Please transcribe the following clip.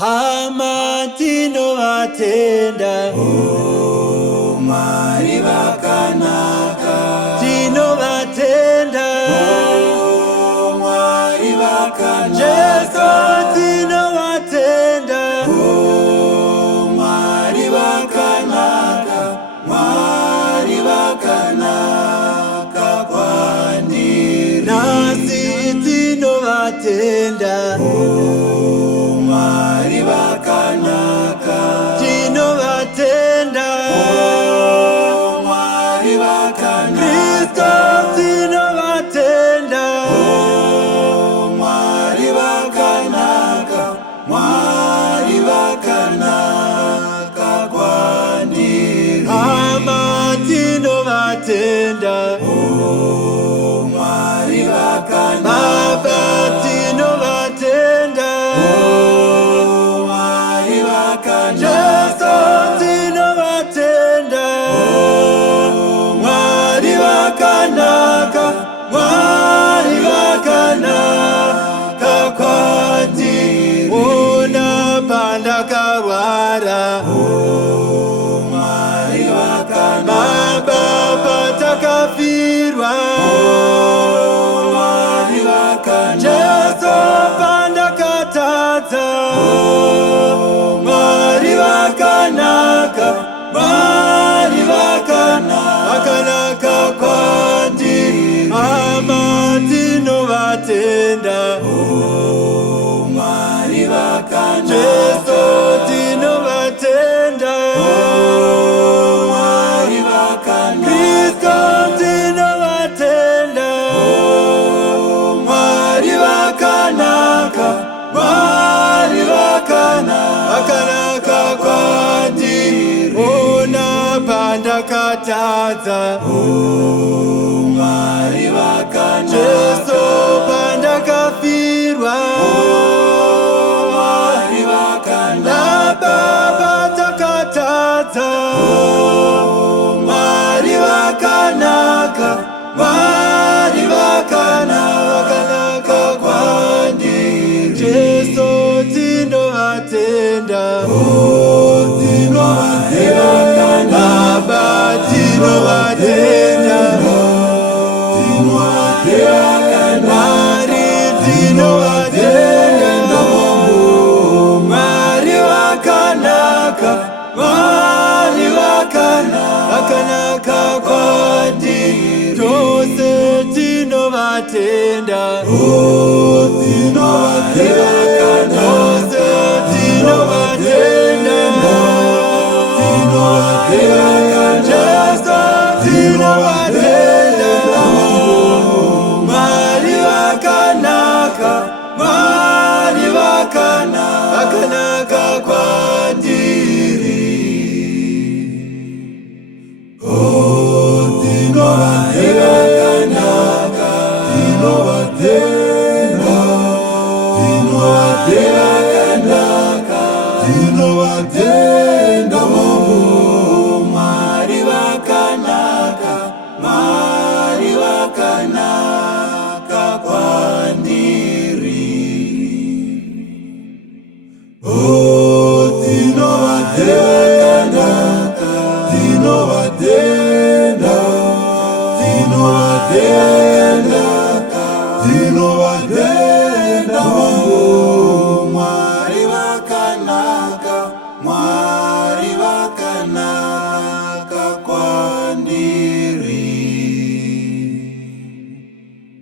hama tinovatenda, oh Mwari vakanaka, tinovatenda, oh Mwari vakanaka, Jesu tinovatenda, oh Mwari vakanaka, Mwari vakanaka kwandiri, nasi tinovatenda, oh Mwari vakanaka, tinovatenda, oh Mwari vakanaka, Kristo tinovatenda, oh Mwari vakanaka, Mwari vakanaka kwandiri, hama tinovatenda, oh Mwari vakanaka, Baba tinovatenda, oh Mwari vakanaka, Jesu tinovatenda, Mwari vakanaka, Mwari vakanaka kwandiri, ona pandakarwara, oh Mwari vakanaka, Baba patakafirwa, Mwari vakanaka, Jesu pandakatadza, Mwari vakanaka, Mwari vakanaka kwandiri, hama tinovatenda, oh Mwari vakanaka, Jesu tinovatenda, Mwari vakanaka, Kristo tinovatenda, Mwari vakanaka, Mwari vakanaka kwandiri, ona pandakatadza, Mwari vakanaka, Jesu pandakafirwa, Mwari vakanaka, Baba patakatadza, Mwari vakanaka, Mwari vakanaka kwandiri, Jesu tinovatenda, Baba tinovatenda, Mwari tinovatenda, Mwari vakanaka, Mwari vakanaka kwandiri, tose tinovatenda, tose tinovatenda, Jesu tinovatenda, Mwari vakanaka, Mwari vakanaka kwandiri, Mwari vakanaka, Mwari vakanaka,